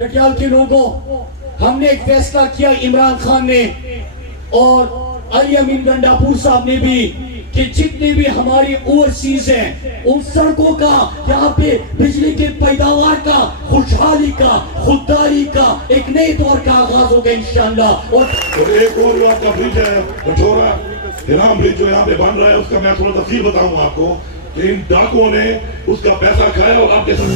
چٹیال کے لوگوں ہم نے ایک فیصلہ کیا، عمران خان نے اور علی امین گنڈاپور صاحب نے بھی، کہ جتنے بھی ہماری اوورسیز ہیں ان سڑکوں کا، یہاں پہ بجلی کے پیداوار کا، خوشحالی کا، خودداری کا ایک نئے دور کا آغاز ہوگا انشاءاللہ۔ اور ایک اور آپ کا برج ہے بٹھورا ہرام برج جو یہاں پہ بن رہا ہے، اس کا میں تھوڑا تفصیل بتاؤں آپ کو کہ ان ڈاکوؤں نے اس کا پیسہ کھایا اور آپ کے ساتھ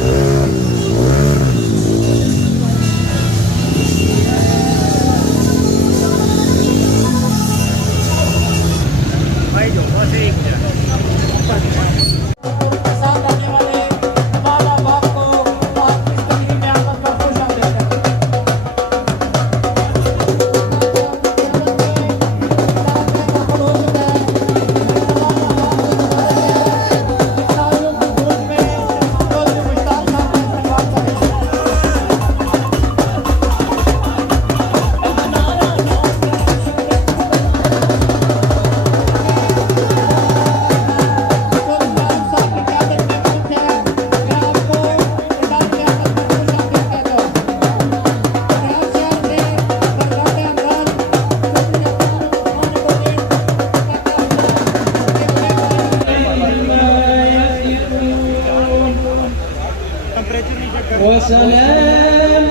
وسلام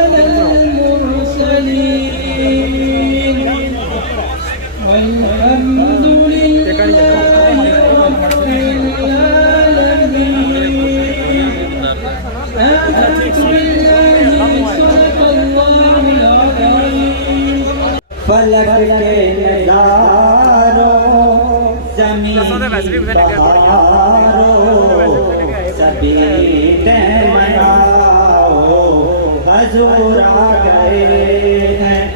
على المرسلين والحمد لله رب العالمين آمنت بالله صدق الله العظيم فلک کے نظاروں زمین بہاروں سبھی حضور آ گئے ہیں،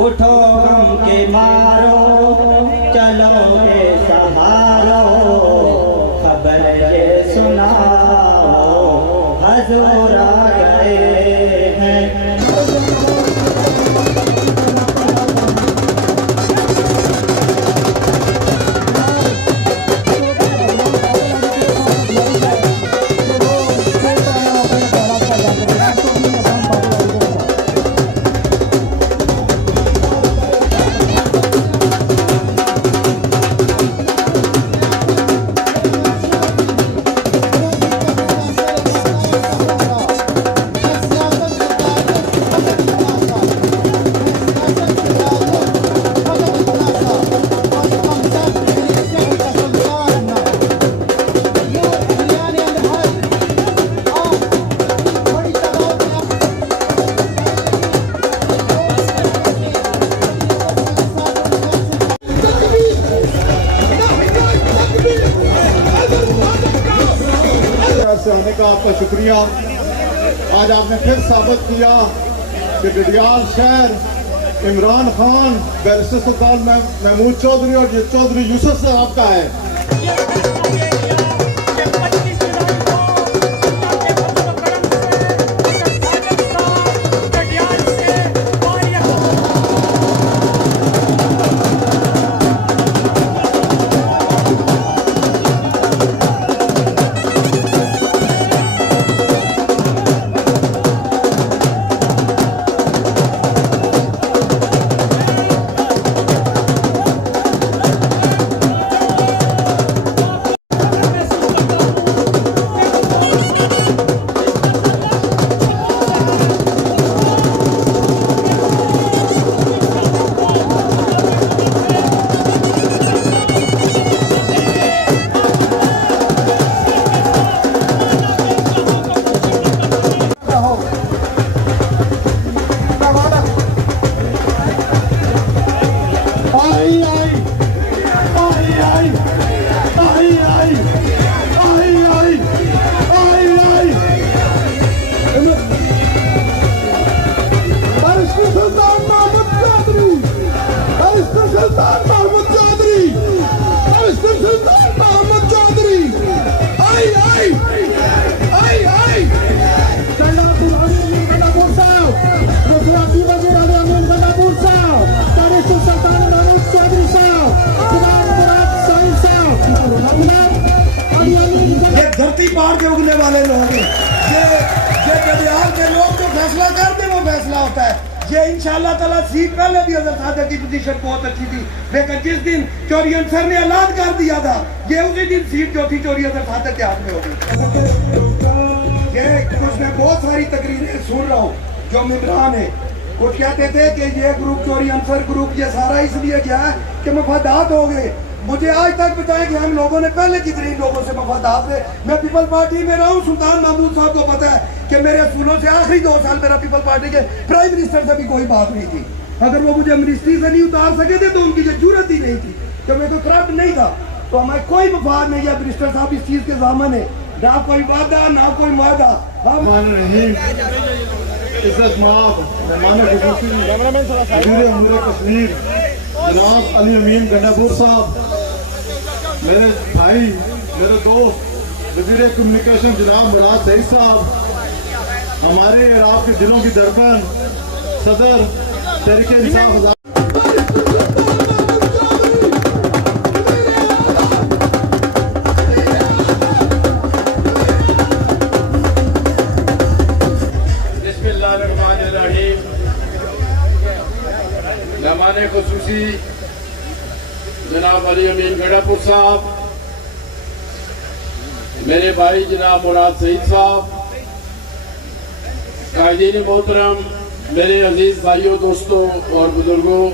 اٹھو غم کے مارو چلو گے سہارو، خبر یہ سناؤ حضور آ گئے ہیں۔ آنے کا آپ کا شکریہ۔ آج آپ نے پھر ثابت کیا کہ ڈڈیال شہر عمران خان، بیرسٹر سلطان محمود چودھری اور یہ چودھری یوسف صاحب کا ہے۔ ہوتا ہے. یہ انشاءاللہ تعالیٰ سیٹ پہلے بھی حضرت صادق کی پوزیشن بہت اچھی تھی, لیکن جس دن چوری انصر نے اعلان کر دیا تھا یہ اسی دن سیٹ جو تھی چوری حضرت صادق کے ہاتھ میں ہو گئی. یہ کچھ میں بہت ساری تقریریں سن رہا ہوں جو ممبران ہیں, کچھ کہتے تھے کہ یہ گروپ چوری انصر گروپ یہ سارا اس لیے کیا ہے کہ مفادات ہو گئے. مجھے آج تک بتائیں کہ ہم لوگوں نے پہلے کتنے لوگوں سے مفادات ہوئے. میں پیپل پارٹی میں رہا ہوں, سلطان محمود صاحب کو پتا ہے کہ میرے اصولوں سے آخری 2 سال میرا پیپل پارٹی کے پرائم منسٹر سے بھی کوئی بات نہیں تھی. اگر وہ مجھے منسٹری سے نہیں اتار سکے تھے تو ان کی یہ جرات ہی نہیں تھی کہ میں تو کرپٹ نہیں تھا. تو ہمیں کوئی مفاد نہیں ہے. منسٹر صاحب اس چیز کے ضامن ہے, نہ کوئی وعدہ نہ کوئی معاہدہ. عزت مآب مہمان خصوصی وزیر امور کشمیر جناب علی امین گنڈاپور صاحب, میرے بھائی میرے دوست وزیر کمیونیکیشن جناب مراد سعید صاحب, ہمارے عراق کے دلوں کی دھڑکن صدر تحریک انصاف آزاد مہمان خصوصی جناب علی امین گنڈاپور صاحب, میرے بھائی جناب مراد سعید صاحب, قائدین محترم, میرے عزیز بھائیوں دوستوں اور بزرگوں,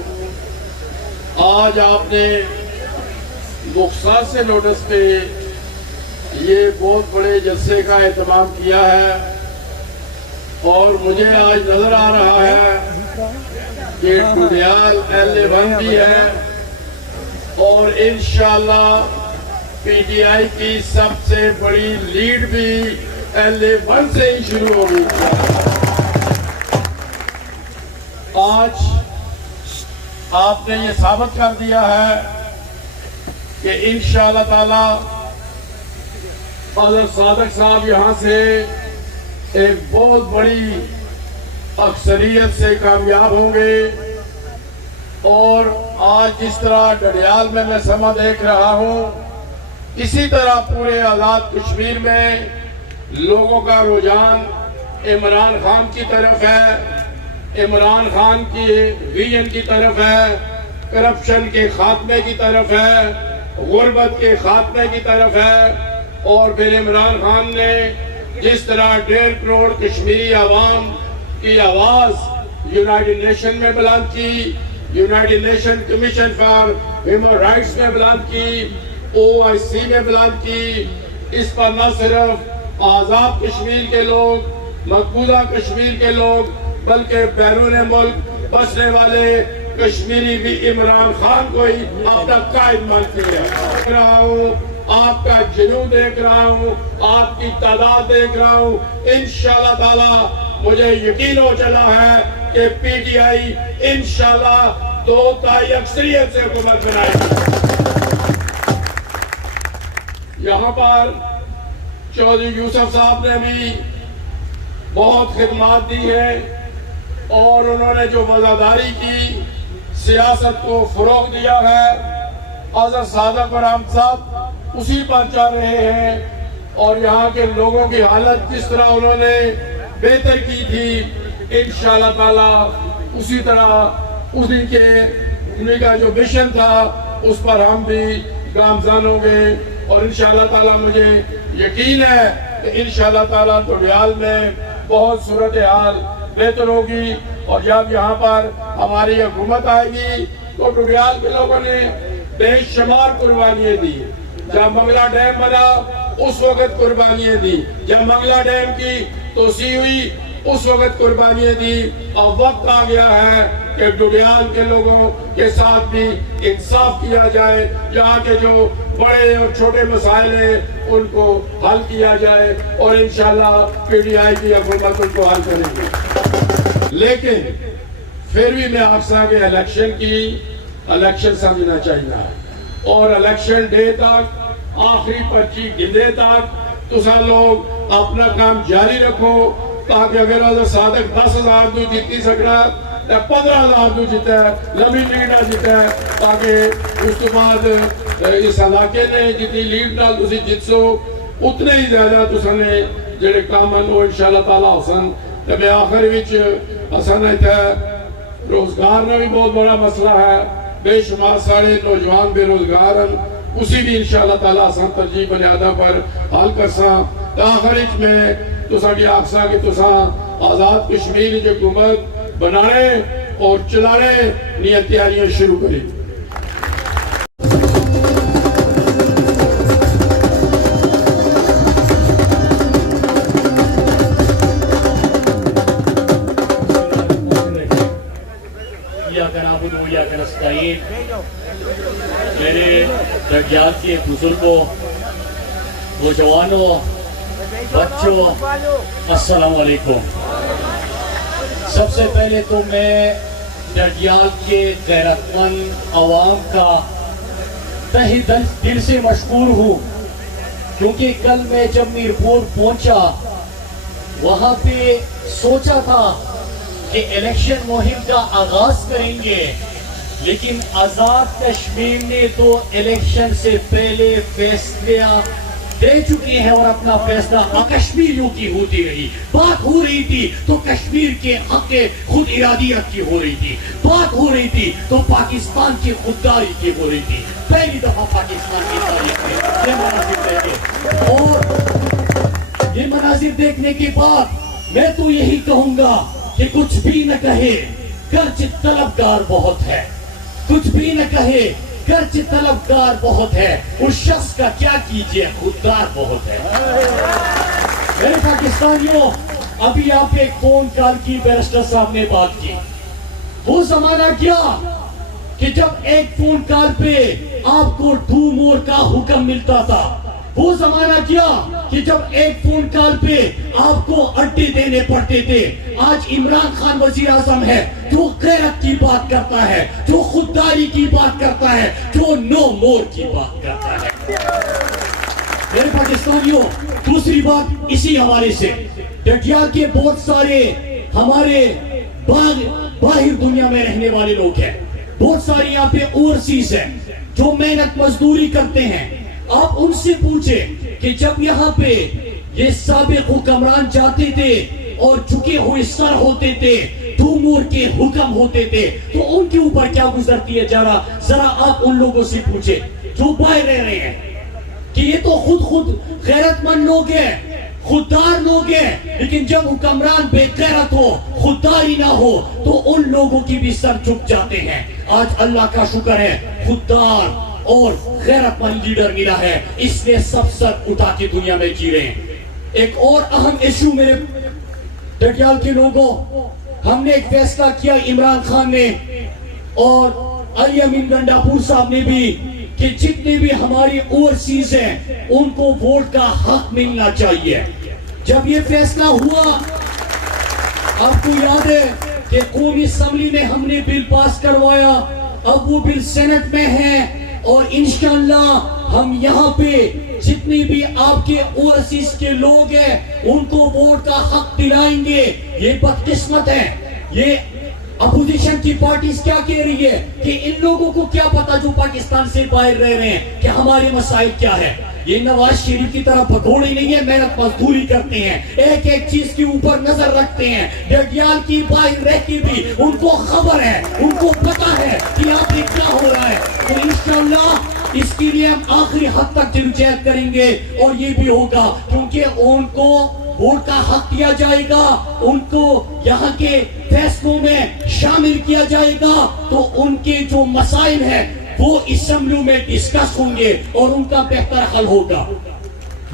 آج آپ نے مختصر سے نوٹس پہ یہ بہت بڑے جلسے کا اہتمام کیا ہے اور مجھے آج نظر آ رہا ہے کہ ڈڈیال L1 بھی ہے اور انشاءاللہ پی ٹی آئی کی سب سے بڑی لیڈ بھی L1 سے ہی شروع ہوگی. آج آپ نے یہ ثابت کر دیا ہے کہ انشاءاللہ تعالی حضرت صادق صاحب یہاں سے ایک بہت بڑی اکثریت سے کامیاب ہوں گے. اور آج جس طرح ڈڈیال میں سما دیکھ رہا ہوں, اسی طرح پورے آزاد کشمیر میں لوگوں کا رجحان عمران خان کی طرف ہے, عمران خان کی ویژن کی طرف ہے, کرپشن کے خاتمے کی طرف ہے, غربت کے خاتمے کی طرف ہے. اور پھر عمران خان نے جس طرح 1.5 کروڑ کشمیری عوام کی آواز یونائیٹڈ نیشن میں بلند کی, United nation commission for human rights میں بلند کی, OIC میں بلند کی, اس پر نہ صرف آزاد کشمیر کے لوگ, مقبوضہ کشمیر کے لوگ, بلکہ بیرون ملک بسنے والے کشمیری بھی عمران خان کو ہی اپنا قائد مانتے ہیں. دیکھ رہا ہوں, آپ کا جنون دیکھ رہا ہوں, آپ کی تعداد دیکھ رہا ہوں. انشاءاللہ تعالی مجھے یقین ہو چلا ہے کہ پی ٹی آئی انشاءاللہ 2/3 اکثریت سے حکومت بنائے گی. یہاں پر چودھری یوسف صاحب نے بھی بہت خدمات دی ہے اور انہوں نے جو وفاداری کی, سیاست کو فروغ دیا ہے. حضرت صادق اور ہم سب اسی پر چل رہے ہیں اور یہاں کے لوگوں کی حالت جس طرح انہوں نے بہتر کی تھی, انشاءاللہ تعالی اسی طرح اس دن کے انہیں کا جو مشن تھا اس پر ہم بھی گامزن ہوں گے. اور انشاءاللہ تعالی مجھے یقین ہے کہ انشاءاللہ تعالی ڈڈیال میں بہت صورتحال بہتر ہوگی. اور جب یہاں پر ہماری حکومت آئے گی تو ڈڈیال کے لوگوں نے بے شمار قربانیاں دی. جب منگلا ڈیم بنا اس وقت قربانیاں دی, جب منگلا ڈیم کی توسیع ہوئی اس وقت قربانیاں دی. اب وقت آ گیا ہے کہ ڈڈیال کے لوگوں کے ساتھ بھی انصاف کیا جائے, یہاں کے جو بڑے اور چھوٹے مسائل ہیں ان کو حل کیا جائے اور انشاءاللہ پی ٹی آئی کی حکومت ان کو حل کرے گی. لیکن پھر بھی میں آپ سے آگے الیکشن سمجھنا چاہیے اور الیکشن ڈے تک, آخری پرچی گندے تک تسا لوگ اپنا کام جاری رکھو تاکہ اگر حضرت صادق 10,000 دو جیتی سکنا 15,000 دو جیتا ہے, لمبی لیڈ جیتا ہے, تاکہ اس کے بعد اس علاقے نے جتنی لیڈ نال تسی جتسو اتنے ہی زیادہ تسا نے جڑے کام ہیں وہ انشاءاللہ تعالی حسن. تے میں آخر وچ असन है रोजगार में भी बहुत बड़ा मसला है बेशुमार सारे नौजवान बेरोजगार हैं उसी भी इंशाअल्लाह ताला असन तरजीह बुनियादा पर हल करसा आखिर में तुसा भी आखसा कि तुसा आजाद कश्मीर जो हुकूमत बनाने और चलाने नियत तैयारियां शुरू करें मेरे दरमियान के बुजुर्गों नौजवानों बच्चों अस्सलाम वालेकुम। सबसे पहले तो मैं दरमियान के गैरतमंद अवाम का तहे दिल से मशकूर हूँ क्योंकि कल मैं जब मीरपुर पहुंचा वहाँ पे सोचा था कि इलेक्शन मुहिम का आगाज करेंगे लेकिन आजाद कश्मीर ने तो इलेक्शन से पहले फैसले दे चुकी है और अपना फैसला कश्मीरियों की होती रही। बात हो रही थी तो कश्मीर के हक के खुद इरादियत की हो रही थी, बात हो रही थी तो पाकिस्तान की खुददारी की हो रही थी। पहली दफा पाकिस्तान की तारीख में ये मनाजिर देखे और ये मनाजिर देखने के बाद मैं तो यही कहूंगा कि कुछ भी न कहे कर्ज तलबगार बहुत है, कुछ भी न कहे कर्ज तलबगार बहुत है, उस शख्स का क्या कीजिए खुददार बहुत है। मेरे पाकिस्तानियों अभी आप एक फोन कॉल की बैरिस्टर साहब ने बात की। वो जमाना क्या कि जब एक फोन कॉल पे आपको 2 मोर का हुक्म मिलता था। वो जमाना क्या कि जब एक फोन कॉल पे आपको अड्डे देने पड़ते थे। आज इमरान खान वजीर आजम है जो गैरत की बात करता है, जो खुददारी की बात करता है, जो नो मोर की बात करता है। मेरे पाकिस्तानियों दूसरी बात इसी हवाले से डटियाल के बहुत सारे हमारे बाहर दुनिया में रहने वाले लोग हैं, बहुत सारे यहाँ पे ओवरसीज हैं जो मेहनत मजदूरी करते हैं। आप उनसे पूछे कि जब यहाँ पे ये साबिक हुक्मरान जाते थे और झुके हुए सर होते थे, तूमूर के हुक्म होते थे तो उनके ऊपर क्या गुजरती है जरा आप उन लोगों से पूछे जो बाहर रह रहे हैं कि ये तो खुद गैरतमंद लोग हैं, खुददार लोग हैं, लेकिन जब हुक्मरान बेगैरत हो, खुददारी ना हो तो उन लोगों की भी सर झुक जाते हैं। आज अल्लाह का शुक्र है खुददार और गैरतमंद लीडर मिला है, इसलिए सब सर उठा के दुनिया में जी रहे हैं। एक और अहम इशू मेरे डटियाल के लोगों, हमने एक फैसला किया इमरान खान ने और अली अमीन गंडापुर साहब ने भी कि जितने भी हमारी ओवरसीज हैं उनको वोट का हक मिलना चाहिए। जब ये फैसला हुआ आपको याद है कि कौमी असेंबली में हमने बिल पास करवाया, अब वो बिल सेनेट में है और इंशाअल्लाह हम यहाँ पे जितनी भी आपके ओवरसीज के लोग हैं उनको वोट का हक दिलाएंगे। ये बदकिस्मत है, ये अपोजिशन की पार्टीज क्या कह रही है कि इन लोगों को क्या पता जो पाकिस्तान से बाहर रह रहे हैं कि हमारे मसाइल क्या है। ये नवाज शरीफ की तरह भगोड़े नहीं है, मेहनत मजदूरी करते हैं, एक एक चीज के ऊपर नजर रखते हैं। डटियाल की बाहर रह के भी उनको खबर है, उनको पता है कि यहाँ पे क्या हो रहा है। तो इंशाअल्लाह इसके लिए हम आखिरी हद तक जद्दोजहद करेंगे और ये भी होगा क्योंकि उनको वोट का हक दिया जाएगा, उनको यहाँ के फैसलों में शामिल किया जाएगा तो उनके जो मसाइल हैं वो असेंबली में डिस्कस होंगे और उनका बेहतर हल होगा।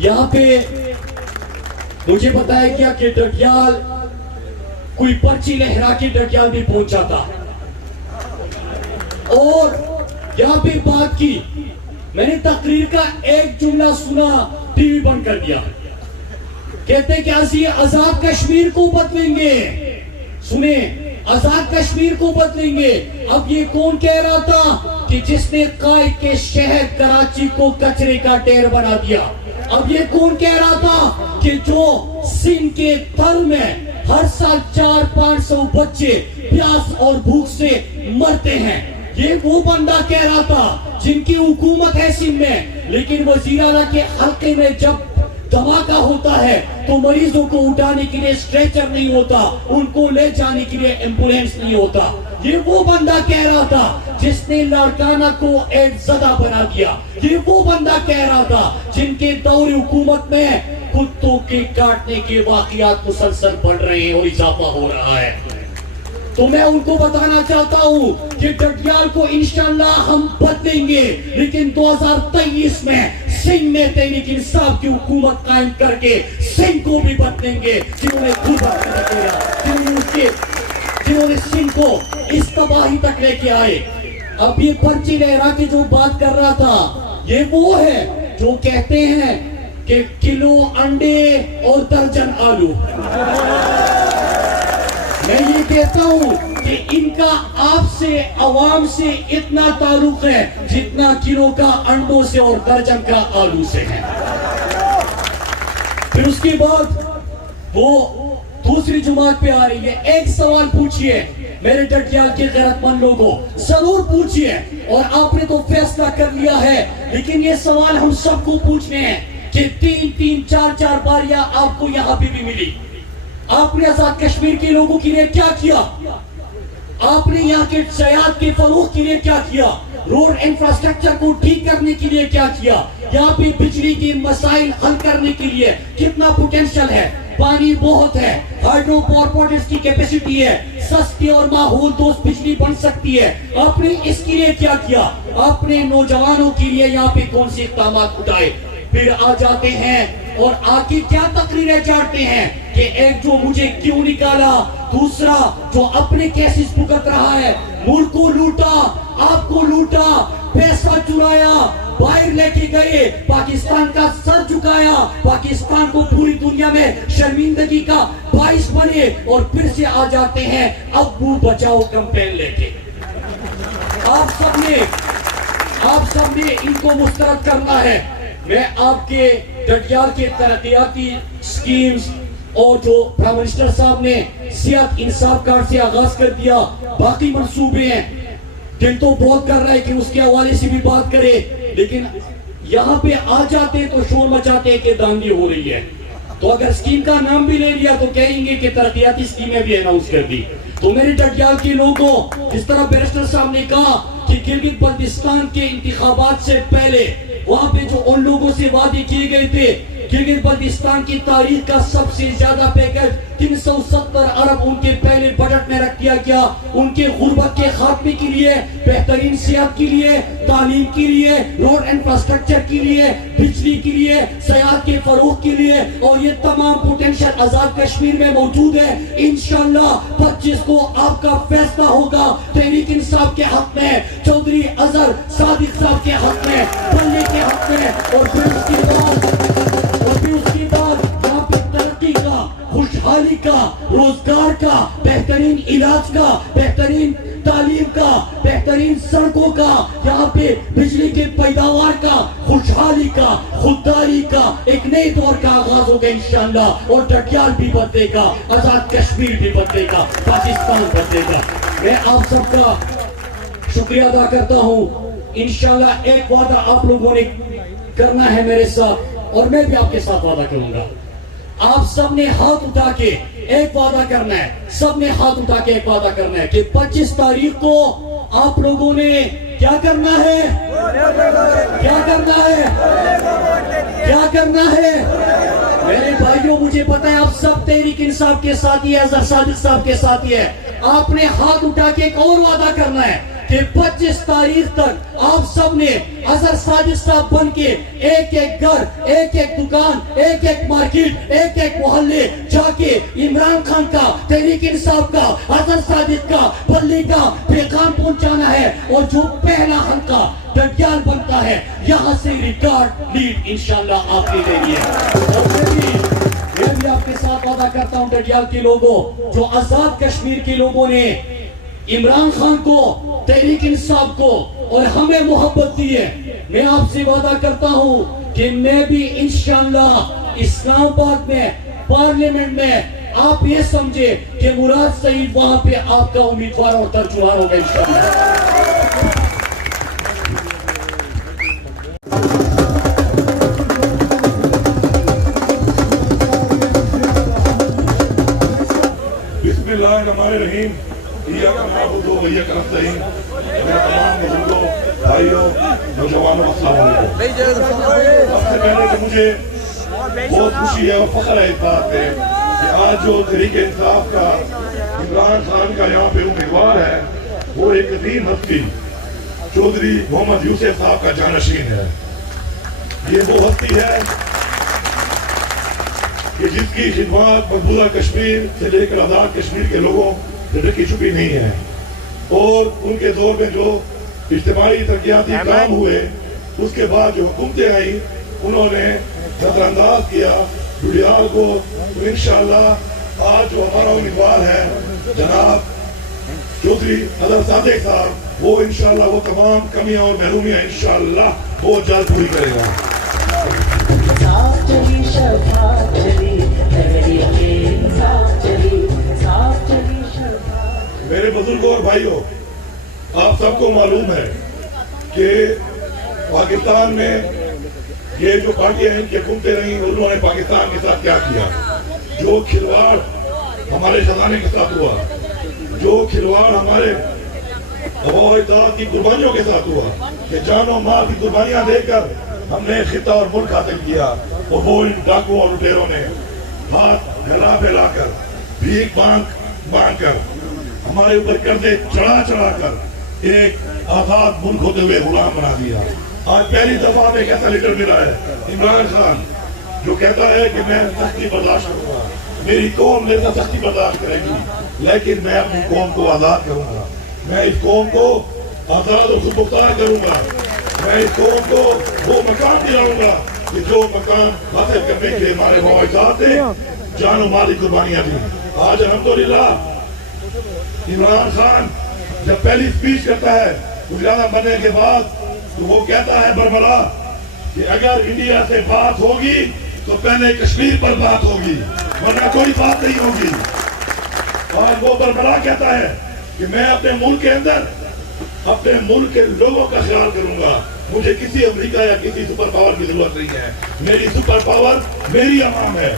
यहाँ पे मुझे बताया गया कि डटियाल कोई पर्ची लहरा के डटियाल भी पहुंचा था और यहाँ पे बात की। मैंने तकरीर का एक जुमला सुना, टीवी बंद कर दिया। कहते कि आजाद कश्मीर को बदलेंगे, सुने आजाद कश्मीर को बदलेंगे। अब ये कौन कह रहा था कि जिसने कायद के शहर कराची को कचरे का ढेर बना दिया। अब ये कौन कह रहा था कि जो सिंध के तल में हर साल 400-500 बच्चे प्यास और भूख से मरते हैं, ये वो बंदा कह रहा था जिनकी हुकूमत है सिंध में। लेकिन वजीर आला के हल्के में जब धमाका होता है तो मरीजों को उठाने के लिए स्ट्रेचर नहीं होता, उनको ले जाने के लिए एम्बुलेंस नहीं होता। ये वो बंदा कह रहा था जिसने लाड़काना को एड्स ज़दा बना दिया। ये वो बंदा कह रहा था जिनके दौर हुकूमत में कुत्तों के काटने के वाकयात मुसलसल बढ़ रहे हैं और इजाफा हो रहा है। तो मैं उनको बताना चाहता हूं कि डडियाल को इंशाअल्लाह हम बदलेंगे, लेकिन 2023 में सिंध में तहरीक इंसाफ की हुकूमत कायम करके सिंध को भी बदलेंगे, जिन्होंने खुद जिन्होंने सिंध को इस तबाही तक लेके आए। अब ये पर्ची लहरा के जो बात कर रहा था, ये वो है जो कहते हैं कि किलो अंडे और दर्जन आलू। मैं ये कहता हूं कि इनका आपसे अवाम से इतना ताल्लुक है जितना किलो का अंडों से और दर्जन का आलू से है। फिर उसके बाद वो दूसरी जुमात पे आ रही है। एक सवाल पूछिए मेरे डडियाल के गैरतमंद लोगों, जरूर पूछिए, और आपने तो फैसला कर लिया है, लेकिन ये सवाल हम सबको पूछने हैं कि 3-3, 4-4 बारियां आपको यहाँ पे भी मिली। आपने आजाद कश्मीर के लोगों के लिए क्या किया? आपने यहाँ के ज़राअत के फरोग के लिए क्या किया? रोड इंफ्रास्ट्रक्चर को ठीक करने के लिए क्या किया? यहाँ पे बिजली के मसाइल हल करने के लिए कितना पोटेंशियल है? पानी बहुत है, हाइड्रो पावर प्रोजेक्ट्स की कैपेसिटी है, सस्ती और माहौल दोस्त बिजली बन सकती है। आपने इसके लिए क्या किया? आपने नौजवानों के लिए यहाँ पे कौन से इक़दाम उठाए? फिर आ जाते हैं और आके क्या तकरीरें चाटते हैं कि एक जो मुझे क्यों निकाला, दूसरा जो अपने केसेस भुगत रहा है, मुल्क को लूटा, आपको लूटा, पैसा चुराया, बाहर लेके गए, पाकिस्तान का सर झुकाया, पाकिस्तान को पूरी दुनिया में शर्मिंदगी का बाइस बने, और फिर से आ जाते हैं अब्बू बचाओ कैंपेन लेके। आप सबने इनको मुस्तरद करना है। मैं आपके डडियाल के तरक्याती स्कीम्स और जो प्राइम मिनिस्टर साहब ने सेहत इंसाफ कार्ड से आगाज कर दिया, बाकी मंसूबे हैं, दिल तो बहुत कर रहा है कि उसके हवाले से भी बात करे, लेकिन यहाँ पे आ जाते तो शोर मचाते हैं कि दांगी हो रही है। तो अगर स्कीम का नाम भी ले लिया तो कहेंगे कि तरक्याती स्कीमें भी अनाउंस कर दी। तो मेरे डडियाल के लोगों, जिस तरह बैरिस्टर साहब ने कहा कि गिलगित बल्तिस्तान के इंतखाबात से पहले वहां पे जो उन लोगों से वादे किए गए थे, गिलगित बल्तिस्तान की तारीख का सबसे ज्यादा पैकेज 370 अरब उनके पहले बजट में रख दिया गया, उनके गुर्बत के खात्मे के लिए, बेहतरीन सेहत के लिए, तालीम के लिए, रोड इंफ्रास्ट्रक्चर के लिए, बिजली के लिए, सयाहत के फरोग के लिए, और ये तमाम पोटेंशियल आजाद कश्मीर में मौजूद है। इंशाअल्लाह 25 को आपका फैसला होगा तहरीक इंसाफ के हक में, चौधरी अजहर सादिक साहब के हक में, बल्ले के हक में, और फिर उसके बाद यहाँ पे तरक्की का, खुशहाली का, रोजगार का, बेहतरीन इलाज का, बेहतरीन तालीम का, बेहतरीन सड़कों का, यहाँ पे बिजली के पैदावार का, खुशहाली का, खुददारी का एक नए दौर का आगाज होगा इंशाअल्लाह। और डडियाल भी बदलेगा, आजाद कश्मीर भी बदलेगा, पाकिस्तान बदलेगा। मैं आप सबका शुक्रिया अदा करता हूँ। इंशाअल्लाह एक वादा आप लोगों ने करना है मेरे साथ, और मैं भी आपके साथ वादा करूंगा। आप सबने हाथ उठा के एक वादा करना है, सबने हाथ उठा के एक वादा करना है कि 25 तारीख को आप लोगों ने क्या करना है? क्या करना है? क्या करना है? मेरे भाइयों, मुझे पता है आप सब तहरीक इंसाफ के साथ ही है, अजहर सादिक साहब के साथ ही है। आपने हाथ उठा के एक और वादा करना है कि 25 तारीख तक आप सब ने अजहर सादिक साहब बन के एक एक घर, एक एक दुकान, एक एक मार्केट, एक एक मोहल्ले जाके इमरान खान का, तहरीक इंसाफ का, अजहर सादिक का, बल्ले का पैगाम पहुंचाना है। और जो पहला हल्का डडियाल बनता है, यहाँ से रिकॉर्ड लीड इंशाअल्लाह आपके लिए है। और मैं भी आपके साथ वादा करता हूँ डडियाल के लोगों, जो आजाद कश्मीर के लोगों ने इमरान खान को, तहरीक इंसाफ को और हमें मोहब्बत दी है, मैं आपसे वादा करता हूँ कि मैं भी इंशाअल्लाह इस्लामाबाद में पार्लियामेंट में आप ये समझे कि मुराद सईद वहां पे आपका उम्मीदवार और तर्जुमान होगा इंशाअल्लाह। बिस्मिल्लाहिर्रहमानिर्रहीम इय्याका नअबुदु व इय्याका नस्तईन। मेरे तमाम बुजुर्गों, भाइयों, नौजवानों, अस्सलाम वालेकुम। सबसे पहले तो मुझे बहुत खुशी है और फख्र है इस बात पे कि आज जो तहरीक इंसाफ का इमरान खान का यहाँ पे उम्मीदवार है वो एक अजीम हस्ती चौधरी मोहम्मद यूसुफ साहब का जानशीन है। ये वो हस्ती है कि जिसकी खिदमत मकबूजा कश्मीर से लेकर आजाद कश्मीर के लोगों से ढकी छुपी नहीं है और उनके दौर में जो इज्तिमाई तरक्याती काम हुए उसके बाद जो हुकूमतें आई उन्होंने नजरअंदाज किया डुडियाल को। तो इंशाअल्लाह आज जो हमारा उम्मीदवार है जनाब चौधरी हज़रत सादिक साहब वो इंशाअल्लाह वो तमाम कमियां और महरूमियां इंशाअल्लाह वो जल्द पूरी करेगा। मेरे बुजुर्गों और भाइयों, आप सबको मालूम है कि पाकिस्तान में ये जो पार्टियां इनकी हुकूमतें रही उन्होंने पाकिस्तान के साथ क्या किया। जो खिलवाड़ हमारे खजाने के साथ हुआ, जो खिलवाड़ हमारे अवाइदात की कुर्बानियों के साथ हुआ कि जानो माल की कुर्बानियां देकर हमने खिता और मुल्क हासिल किया और वो इन डाकुओं और लुटेरों ने हाथ फैलाकर भीख मांग कर हमारे ऊपर कर्जे चढ़ा कर एक आजाद मुल्क होते हुए गुलाम बना दिया। आज पहली दफा में एक ऐसा लीडर मिला है इमरान खान जो कहता है कि मैं सख्ती बर्दाश्त करूंगा, मेरी कौम मेरे साथ सख्ती बर्दाश्त करेगी लेकिन मैं अपनी कौम को आजाद करूंगा, मैं इस कौम को आजाद और खुदमुख्तार करूंगा, मैं इस कौम को वो मकान दिलाऊंगा कि जो मकान हासिल करने के लिए हमारे मौजूद थे जानो माली कुर्बानियां थी। आज अल्हम्दुलिल्लाह इमरान खान जब पहली स्पीच करता है गुजरात बनने के बाद तो वो कहता है बरबला कि अगर इंडिया से बात होगी तो पहले कश्मीर पर बात होगी वरना कोई बात नहीं होगी। और वो बरबला कहता है कि मैं अपने मुल्क के अंदर अपने मुल्क के लोगों का ख्याल करूंगा, मुझे किसी अमेरिका या किसी सुपर पावर की जरूरत नहीं है, मेरी सुपर पावर मेरी आवाम है।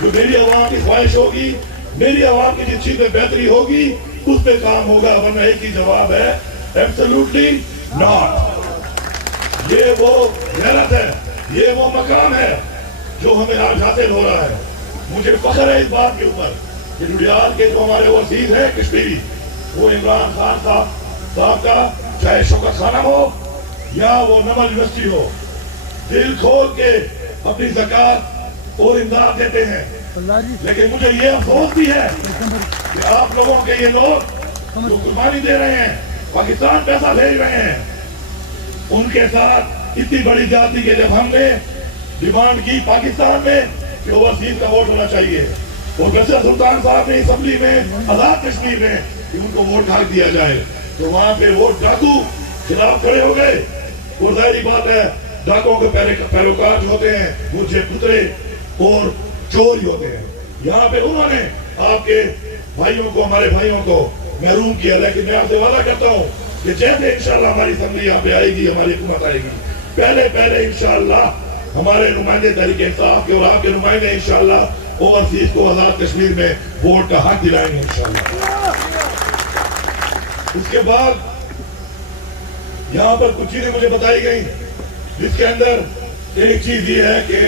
जो मेरी आवाम की ख्वाहिश होगी, मेरी आवाम की जिस चीज में बेहतरी होगी उस पे काम होगा, वरना एक ही जवाब है एब्सोल्युटली नॉट। ये वो गैरत है, ये वो मकाम है जो हमें आज हासिल हो रहा है। मुझे फख्र है इस बात के ऊपर कि डुडियाल के जो हमारे वजीर हैं कश्मीरी वो इमरान खान साहब का चाहे शौकत खाना हो या वो नमल यूनिवर्सिटी हो दिल खोल के अपनी ज़कात और इमदाद देते हैं। लेकिन मुझे ये अफसोस भी है कि आप लोगों के ये लोग जो कुर्बानी दे रहे हैं, पाकिस्तान पैसा भेज रहे हैं, उनके साथ इतनी बड़ी जाति के जब हमने डिमांड की पाकिस्तान में कि ओवरसीज का वोट होना चाहिए और गसर सुल्तान साहब ने असेंबली में आजाद कश्मीर में कि उनको वोट ढाक दिया जाए तो वहां पे वोट डाकू खिलाफ खड़े हो गए। और जाहिर बात है डाकुओं के पैरोकार जो होते हैं वो जेबुतरे और चोर ही होते हैं। यहाँ पे उन्होंने आपके भाइयों को, हमारे भाइयों को महरूम किया। लेकिन मैं आपसे वादा करता हूँ कि जैसे इंशाल्लाह हमारी असेंबली यहाँ पे आएगी, हमारी हुकूमत आएगी, पहले इंशाल्लाह हमारे नुमाइंदे तहरीके इंसाफ के और आपके नुमाइंदे इंशाल्लाह ओवरसीज को आजाद कश्मीर में वोट का हक दिलाएंगे इंशाल्लाह। उसके बाद यहाँ पर कुछ चीजें मुझे बताई गई जिसके अंदर एक चीज ये है कि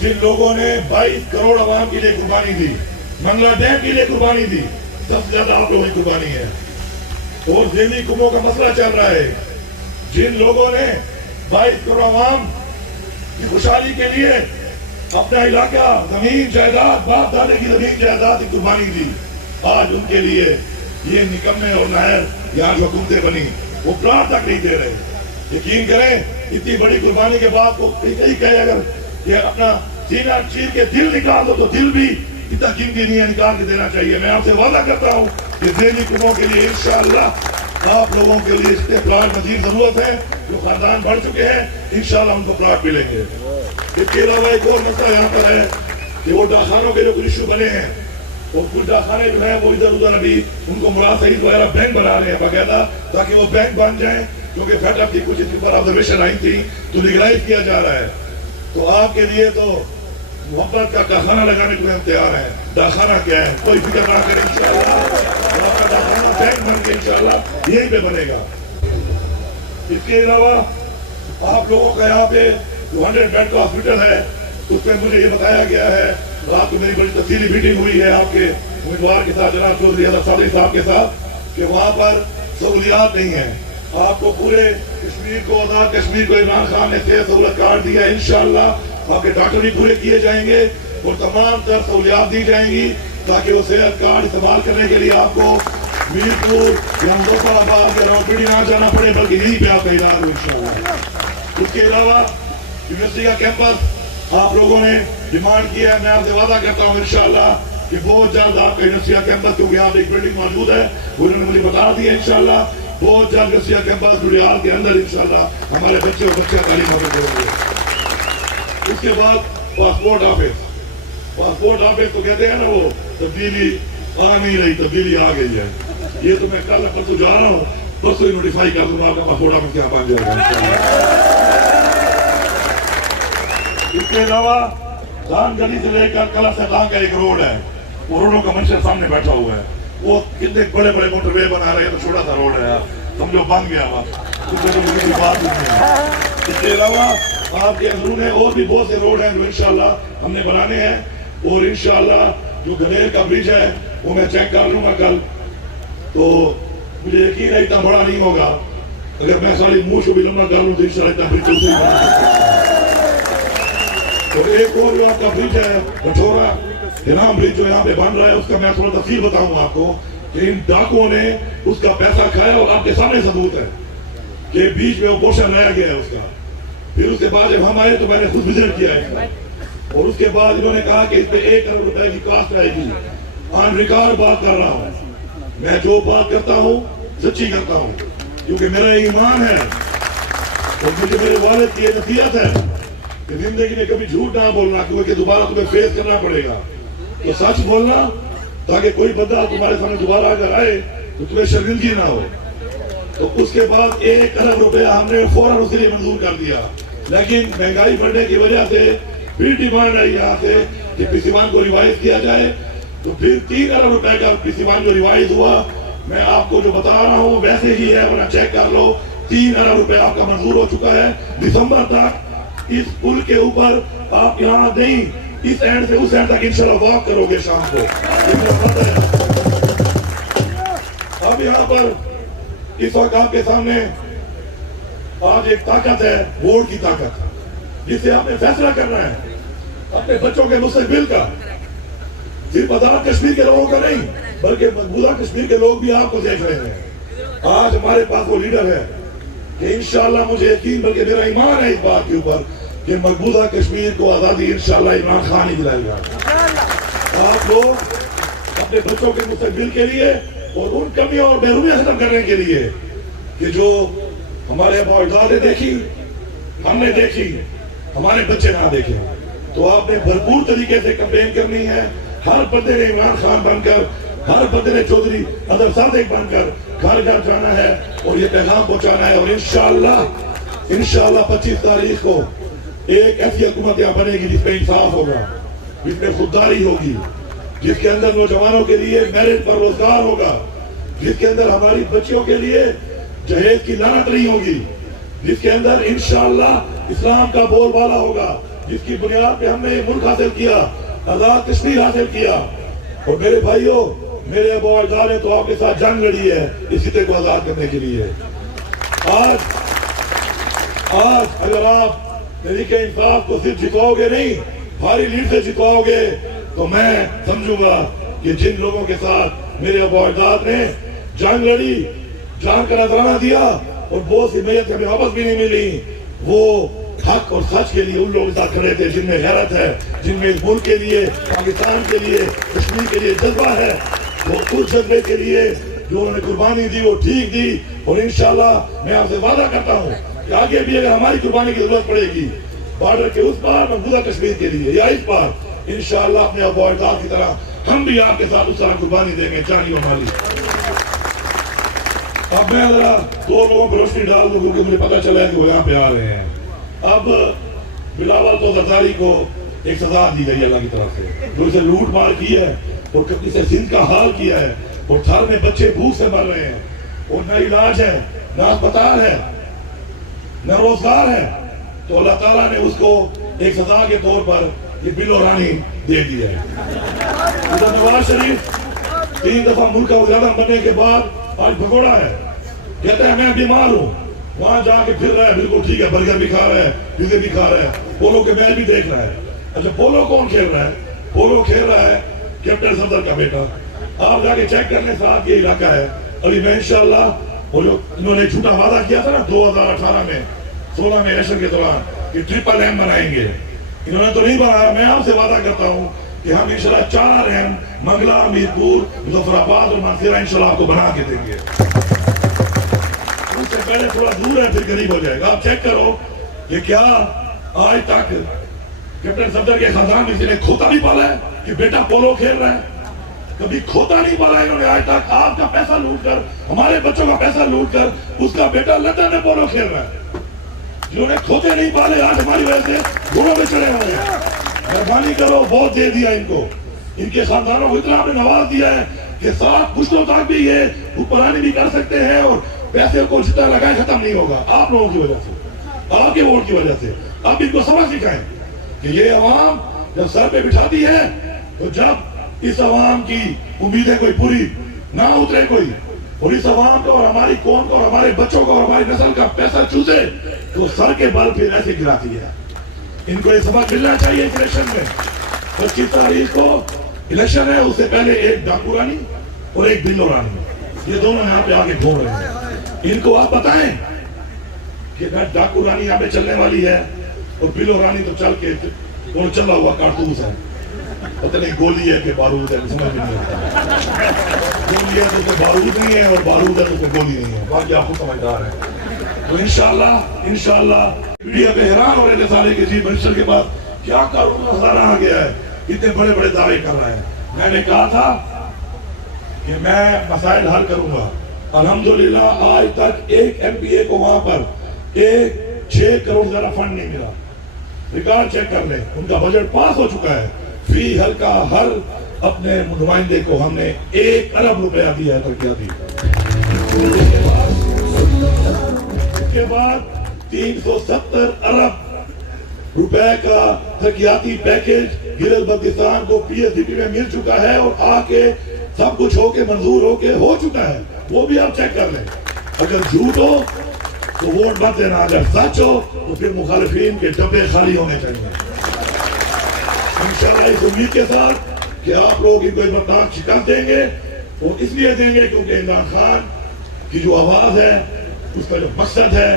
जिन लोगों ने 22 करोड़ आवाम के लिए कुर्बानी दी, मंगला डैम के लिए कुर्बानी दी, सबसे ज्यादा आप लोगों की कुर्बानी है। और ज़हनी कुमों का मसला चल रहा है। जिन लोगों ने 22 करोड़ आवाम की खुशहाली के लिए अपना इलाका, जमीन जायदाद, बाप दादे की जमीन जायदाद की कुर्बानी दी, आज उनके लिए ये निकम्मे और नायर यहाँ जो हुकूमतें बनी वो प्लाट तक नहीं दे रहे। यकीन करें इतनी बड़ी कुर्बानी के बाद को कहीं कहे अगर ये अपना सीना चीर के दिल निकाल दो तो दिल भी इतना कीमती नहीं है, निकाल के देना चाहिए। मैं आपसे वादा करता हूँ कि ज़हनी कुमों के लिए इंशाअल्लाह आप लोगों के लिए इतने प्लाट मजीद जरूरत है। जो खानदान बढ़ चुके हैं इंशाअल्लाह उनको प्लाट मिलेंगे। इसके अलावा एक और मसला यहाँ पर है कि वो डाखानों के जो कुछ इशू बने हैं वो कुछ डाखाने जो है वो इधर उधर अभी उनको मुराद सईद वगैरह बैंक बना रहे हैं बाकायदा, ताकि वो बैंक बन जाए, क्योंकि फेडरल की कुछ इसके ऊपर ऑब्जर्वेशन आई थी तो लीगलाइज किया जा रहा है। तो आपके लिए तो मोहब्बत का कारखाना लगाने के लिए हम तैयार हैं। कारखाना क्या है, कोई फिक्र ना करें, इंशाअल्लाह आपका कारखाना बैंक बन के इंशाअल्लाह यहीं पे बनेगा। इसके अलावा आप लोगों का यहाँ पे 200 बेड का हॉस्पिटल है, उसमें मुझे ये बताया गया है, रात को मेरी बड़ी तफसीली मीटिंग हुई है आपके उम्मीदवार के साथ, जनाब चौधरी हसन सादरी साहब के साथ, कि वहाँ पर सहूलियात नहीं है। आपको पूरे कश्मीर को, आजाद कश्मीर को इमरान खान ने सेहत सहूलत कार्ड दिया है, इंशाअल्लाह आपके डॉक्टर भी पूरे किए जाएंगे और तमाम तर सहूलियात दी जाएंगी, ताकि वो सेहत कार्ड इस्तेमाल करने के लिए आपको मीरपुर या मुजफ्फराबाद या रावलपिंडी ना जाना पड़े, बल्कि यहीं पे आपका इलाज हो इंशाअल्लाह। उसके अलावा यूनिवर्सिटी का कैंपस आप लोगों ने डिमांड किया है, मैं आपसे वादा करता हूँ इंशाअल्लाह कि बहुत जल्द आपका यूनिवर्सिटी का कैंपस, क्योंकि यहाँ पे एक बिल्डिंग मौजूद है, उन्होंने मुझे बता दिया इंशाअल्लाह बहुत जल्द यूनिवर्सिटी का कैंपस जुड़ियाल के अंदर इंशाअल्लाह हमारे बच्चे और बच्चे तालीम हासिल करेंगे। उसके बाद पासपोर्ट ऑफिस तो कहते हैं ना, वो तब्दीली आ नहीं रही, तब्दीली आ गई है। ये तो मैं कल परसों जा रहा हूँ, परसों ही नोटिफाई कर दूंगा आपका पासपोर्ट ऑफिस क्या बन जाएगा। इसके अलावा खान गली से लेकर कला से का एक रोड है, वो रोडों का मंशर सामने बैठा हुआ है, वो कितने बड़े बड़े मोटरवे बना रहे हैं, तो छोटा सा रोड है यार, समझो बन गया वहाँ, उसमें तो मुझे बात नहीं है। इसके अलावा आपके अंदरून है और भी बहुत से रोड हैं जो इंशाअल्लाह हमने बनाने हैं, और इंशाअल्लाह जो गलेर का ब्रिज है वो मैं चेक कर लूंगा कल, तो मुझे यकीन है इतना बड़ा नहीं होगा, अगर मैं सारी मुंह को भी लंबा कर लूँ तो इंशाअल्लाह इतना ब्रिज उसे ही बना। तो एक और जो आपका ब्रिज है बठोरा इनाम ब्रिज जो यहाँ पे बन रहा है, उसका मैं थोड़ा तफसील बताऊंगा आपको कि इन डाकुओं ने उसका पैसा खाया, और आपके सामने सबूत है कि बीच में वो पोर्शन रह गया है उसका। फिर उसके बाद जब हम आए तो मैंने खुद विजिट किया है, और उसके बाद इन्होंने कहा कि इस पे 1 करोड़ रुपए की कॉस्ट आएगी। ऑन रिकॉर्ड बात कर रहा हूँ, मैं जो बात करता हूँ सच्ची करता हूँ, क्योंकि मेरा ईमान है और मुझे मेरे वालिद की नसीहत है कि जिंदगी में कभी झूठ ना बोलना, क्योंकि दोबारा तुम्हें फेस करना पड़ेगा। तो सच बोलना, ताकि कोई बंदा तुम्हारे सामने दोबारा अगर आए तो तुम्हें शर्मिंदगी ना हो। तो उसके बाद 1 अरब रुपया हमने फौरन उसके लिए मंजूर कर दिया, लेकिन महंगाई बढ़ने की वजह से फिर डिमांड आई यहाँ से कि पीसीवान को रिवाइज किया जाए, तो फिर 3 अरब रुपए का पीसीवान जो रिवाइज हुआ, मैं आपको जो बता रहा हूँ वैसे ही है, वरना चेक कर लो, 3 अरब रुपए आपका मंजूर हो चुका है। दिसंबर तक इस पुल के ऊपर आप यहाँ नहीं, इस एंड से उस एंड तक इंशाल्लाह वॉक करोगे शाम को, अब यहाँ पर इस वक्त आपके सामने आज एक ताकत है, वोट की ताकत, जिससे आपने फैसला करना है अपने बच्चों के मुस्तकबिल का, सिर्फ आजाद कश्मीर के लोगों का नहीं, बल्कि मकबूजा कश्मीर के लोग भी आपको देख रहे हैं। आज हमारे पास वो लीडर है कि इंशाल्लाह मुझे यकीन, बल्कि मेरा ईमान है इस बात के ऊपर कि मकबूजा कश्मीर को आजादी इंशाल्लाह इमरान खान ही दिलाएगा। आप लोग अपने बच्चों के मुस्तकबिल के लिए और उन कमियों और बेरूमियां खत्म करने के लिए कि जो हमारे अजदाद ने देखी, हमने देखी, हमारे बच्चे ना देखे, तो आपने भरपूर तरीके से कैंपेन करनी है। हर बंदे ने इमरान खान बनकर, हर बंदे ने चौधरी अदर सादिक बनकर घर घर जाना है और ये पैगाम पहुंचाना है, और इंशाअल्लाह 25 तारीख को एक ऐसी हुकूमत यहाँ बनेगी जिसमें इंसाफ होगा, जिसमें खुददारी होगी, जिसके अंदर नौजवानों के लिए मेरिट पर रोजगार होगा, जिसके अंदर हमारी बच्चियों के लिए जहेज की लानत नहीं होगी, जिसके अंदर इंशाअल्लाह इस्लाम का बोलबाला होगा, जिसकी बुनियाद पे हमने ये मुल्क हासिल किया, आजाद कश्मीर हासिल किया। और मेरे भाइयों, मेरे अबू अजदाद ने तो आपके साथ जंग लड़ी है इस खिते को आजाद करने के लिए। आज अगर आप तरीके इंसाफ को सिर्फ जितवाओगे नहीं, भारी लीड से जितवाओगे, तो मैं समझूंगा कि जिन लोगों के साथ मेरे अबू अजदाद ने जंग लड़ी, जान का नजराना दिया और बहुत सी मैयत हमें वापस भी नहीं मिली, वो हक और सच के लिए उन लोगों के साथ खड़े थे जिनमें गैरत है, जिनमें इस मुल्क के लिए, पाकिस्तान के लिए, कश्मीर के लिए जज्बा है। वो उस जज्बे के लिए जो उन्होंने कुर्बानी दी वो ठीक दी, और इंशाल्लाह मैं आपसे वादा करता हूँ कि आगे भी अगर हमारी कुर्बानी की जरूरत पड़ेगी बॉर्डर के उस पार, मकबूजा कश्मीर के लिए या इस पार, इंशाल्लाह अपने अबू अजदाद की तरह हम भी आपके साथ उस तरह कुर्बानी देंगे, चाहे हमारी। अब मैं जरा 2 लोगों पर रोशनी डाल दूं, क्योंकि मुझे पता चला है कि वो यहाँ पे आ रहे हैं। अब बिलावल को, जरदारी को एक सजा दी गई अल्लाह की तरफ से, जो इसे लूट मार की है और इसे सिंध का हाल किया है, और थर में बच्चे भूख से मर रहे हैं, और न इलाज है, न अस्पताल है, न रोजगार है, तो अल्लाह ताला ने उसको एक सजा के तौर पर ये बिल और रानी दे दी है। इधर नवाज शरीफ 3 दफा मुल्क का वज़ीर-ए-आज़म बनने के बाद आज भगोड़ा है, कहता है मैं बीमार हूँ, वहां जाके फिर रहा है, बिल्कुल ठीक है, बर्गर भी खा रहा है, पिज़्ज़े भी खा रहा है, पोलो के मैच भी देख रहा है। अच्छा, पोलो कौन खेल रहा है? पोलो खेल रहा है कैप्टन सफदर का बेटा। आप जाके चेक करने साथ ये इलाका है। अभी मैं इंशाल्लाह वो जो इन्होंने झूठा वादा किया था ना 2018 में 16 में इलेक्शन के दौरान कि ट्रिपल एम बनाएंगे, इन्होंने तो नहीं बनाया। मैं आपसे वादा करता हूँ कि हम इंशाल्लाह 4 एम मंगला, मीरपुर, मुजफ्फराबाद और मानसीरा इंशाल्लाह आपको बना के देंगे। उससे पहले थोड़ा दूर है, फिर करीब हो जाएगा। आप चेक करो कि क्या आज तक कैप्टन सफदर के खानदान में किसी ने खोता नहीं पाला है कि बेटा पोलो खेल रहा है? कभी खोता नहीं पाला इन्होंने आज तक। आपका पैसा लूट कर, हमारे बच्चों का पैसा लूट कर उसका बेटा लंदन में पोलो खेल रहा है। जिन्होंने खोते नहीं पाले आज हमारी वजह से घोड़ों में चढ़े हुए हैं। मेहरबानी करो, बहुत दे दिया इनको, इनके खानदानों को इतना आपने नवाज दिया है कि 7 पुश्तों तक भी ये ऊपरानी भी कर सकते हैं, और पैसे को जितना लगाए खत्म नहीं होगा आप लोगों की वजह से, आपके वोट की वजह से। आप इनको समझ सिखाएं कि ये अवाम जब सर पे बिठाती है, तो जब इस अवाम की उम्मीदें कोई पूरी ना उतरे कोई, और इस अवाम को और हमारी कौम को और हमारे बच्चों को और हमारी नस्ल का पैसा चूसे, तो सर के बल फिर ऐसे गिराती है। इनको ये सबक मिलना चाहिए इस इलेक्शन में। 25 तारीख को इलेक्शन है, उससे पहले एक डाकू रानी और एक बिल्लो रानी, ये दोनों यहाँ पे आके घूम रहे हैं। इनको आप बताएं कि डाकू रानी यहाँ पे चलने वाली है और बिल्लो रानी तो चल के और चला हुआ कारतूस है, पता नहीं गोली है कि बारूद है, समझ में नहीं आता। गोली है तो उसमें बारूद नहीं है, और बारूद है तो उसमें गोली नहीं है, बाकी आपको समझदार है। तो इंशाल्लाह मीडिया पे हैरान हो रहे थे सारे के चीफ मिनिस्टर के पास क्या कानून हजारा आ गया है, इतने बड़े बड़े दावे कर रहे हैं। मैंने कहा था कि मैं मसाइल हल करूंगा। अल्हम्दुलिल्लाह आज तक एक एमपीए को वहां पर 6 करोड़ ज्यादा फंड नहीं मिला। रिकॉर्ड चेक कर लें, उनका बजट पास हो चुका है। फी हल्का हर अपने नुमाइंदे को हमने 1 अरब रुपया दिया है तरक्याती। उसके बाद 370 अरब रुपए का तरक्याती पैकेज गिरल बल्तिस्तान को पीएसडीपी में मिल चुका है, और आके सब कुछ होके मंजूर होके हो चुका है। वो भी आप चेक कर लें। अगर झूठ हो तो वोट मत देना, अगर सच हो तो फिर मुखालिफिन के डब्बे खाली होने चाहिए। इंशाल्लाह इस उम्मीद के साथ कि आप लोग इनको एक बर्दाश्त शिकस्त देंगे, और इसलिए देंगे क्योंकि इमरान खान की जो आवाज है, उसका जो मकसद है,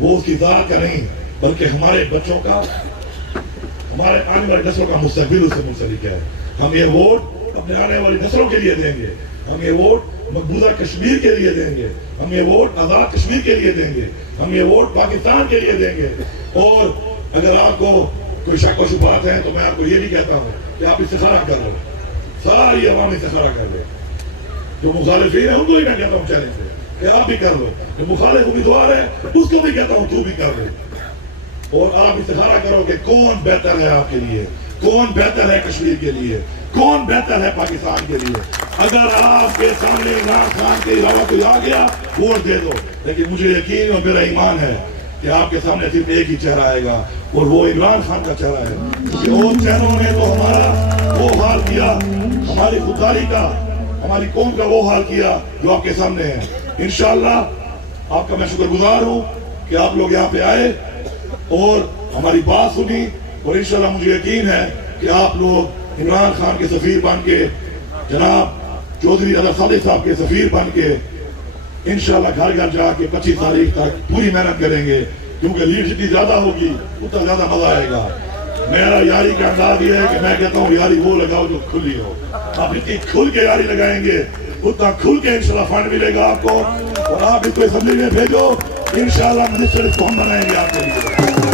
वो उसकी जात का नहीं बल्कि हमारे बच्चों का, हमारे आने वाली नस्लों का मुस्तकबिल उससे मुंसलिक है। हम ये वोट अपने आने वाली नस्लों के लिए देंगे, हम ये वोट मकबूजा कश्मीर के लिए देंगे, हम ये वोट आजाद कश्मीर के लिए देंगे, हम ये वोट पाकिस्तान के लिए देंगे। और अगर आपको कोई शक व शुबहात है तो मैं आपको ये नहीं कहता हूँ कि आप इस्तिखारा कर लो, सारी अवाम इस्तिखारा कर ले। जो मुखालिफिन है उनको ही मैं कहता हूँ चैलेंज से कि आप भी कर लो, जो मुखालिफ उम्मीदवार है उसको भी कहता हूँ तू भी कर ले, और आप इस्तिखारा करो कि कौन बेहतर है आपके लिए, कौन बेहतर है कश्मीर के लिए, कौन बेहतर है पाकिस्तान के लिए। अगर आपके सामने इमरान खान के अलावा कोई आ गया वोट दे दो, लेकिन मुझे यकीन और मेरा ईमान है कि आपके सामने सिर्फ एक ही चेहरा आएगा, और वो इमरान खान का चेहरा है। क्योंकि और चेहरों ने तो हमारा वो हाल किया, हमारी खुददारी का, हमारी कौम का वो हाल किया जो आपके सामने है। इंशाअल्लाह आपका मैं शुक्रगुजार हूँ कि आप लोग यहाँ पे आए और हमारी बात सुनी, और इंशाअल्लाह मुझे यकीन है कि आप लोग इमरान खान के सफीर बन के, जनाब चौधरी अदर सादिक साहब के सफीर बन के इंशाअल्लाह घर घर जाके 25 तारीख तक पूरी मेहनत करेंगे, क्योंकि लीड जितनी ज्यादा होगी उतना ज्यादा मजा आएगा। मेरा यारी का अंदाज ये है कि मैं कहता हूँ यारी वो लगाओ जो खुली हो। आप इतनी खुल के यारी लगाएंगे उतना खुल के इंशाअल्लाह फंड मिलेगा आपको, और आप इसको असेंबली में भेजो, इंशाअल्लाह मिनिस्टर इसको हम बनाएंगे आपके लिए।